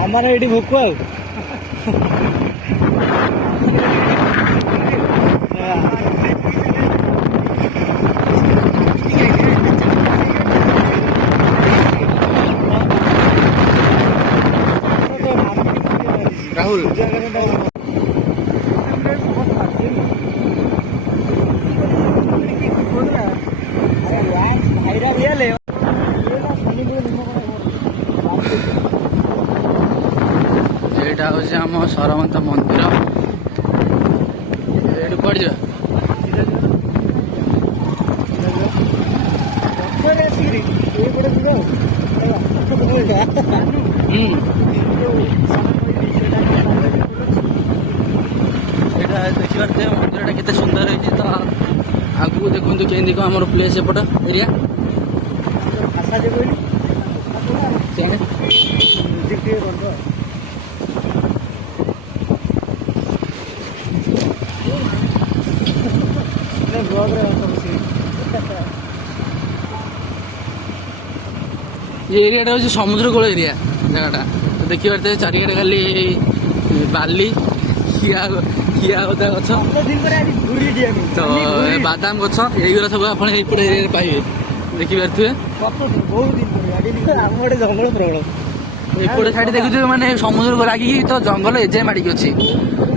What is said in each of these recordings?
आमार ये भोक राहुल यहाँ हूँ आम सरमंत मंदिर ये कौन जा देखिए मंदिर केते सुंदर है तो आगू देखो केमती कौन आम प्लेस एपट एरिया ये एरिया हूँ समुद्र कूल एरिया जगह तो देखिए पारे चारिड़े खाली बाली खिया खिया होता गछ तो बादाम गछ यहीगुरा सब आप एरिया पाइबे देखिपे जंगल प्रबल एपटे साइड देखुए मैंने समुद्र को लगिकी तो जंगल एजे माड़िक अच्छी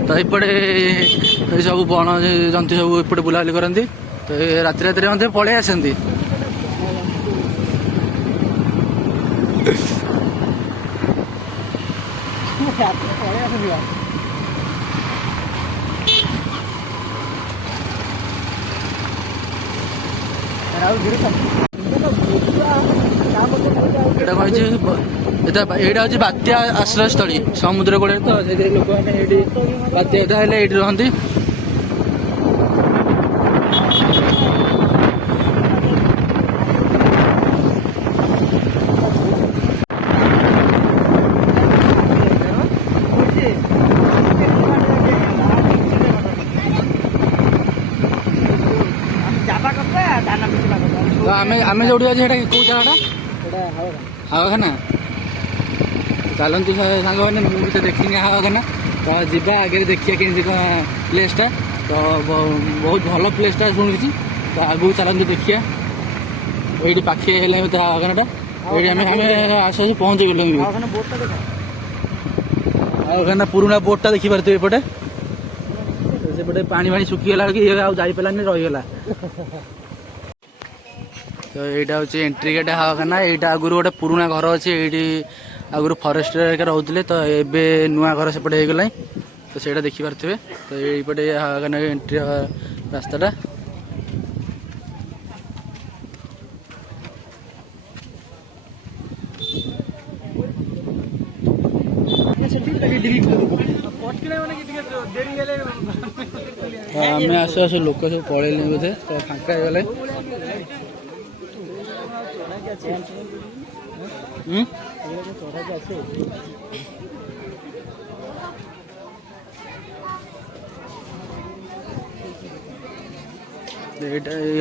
तो एपटे सब बण जंतु सब एपटे बुलाबुली करती तो राति राति पलि आसती यहाँ हूँ बात्या आश्रयस्थली समुद्र कूल तो लोक मैंने बात्या हेल्ले ये रही आम जो अच्छे कौ जगह हावाखाना चलती सांग मैंने मुझे देखनी हावाखाना तो जीवा आगे देखिए केमती कौन प्लेसटा तो बहुत भल प्लेसटा शुणी तो आगू चलती देखिए ये पाखे है हावाखाना आस पहुँच गलु हावाखाना पुराना बोर्डटा देखिपे एपटे सेपटे पानी फाणी सुखीगला कि जापारानी रहीगला तो यहाँ हूँ एंट्री गेट हावाखाना यहाँ आगुरी गोटे पुराना घर अच्छे ये आगुरी फरेस्ट रोते तो ये नुआ घर सेपटे हो गला तो सहीटा देखिपे तो ये हावाखाना एंट्री रास्ताटा आम आसु आसु लोक सब पलि बोधे तो फांका गले ये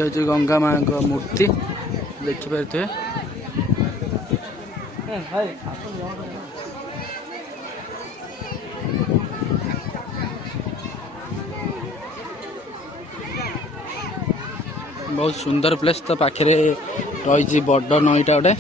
हूँ गंगा माँ मूर्ति देखिपे बहुत सुंदर प्लेस तो पाखे रही बड़ नईटा गोटे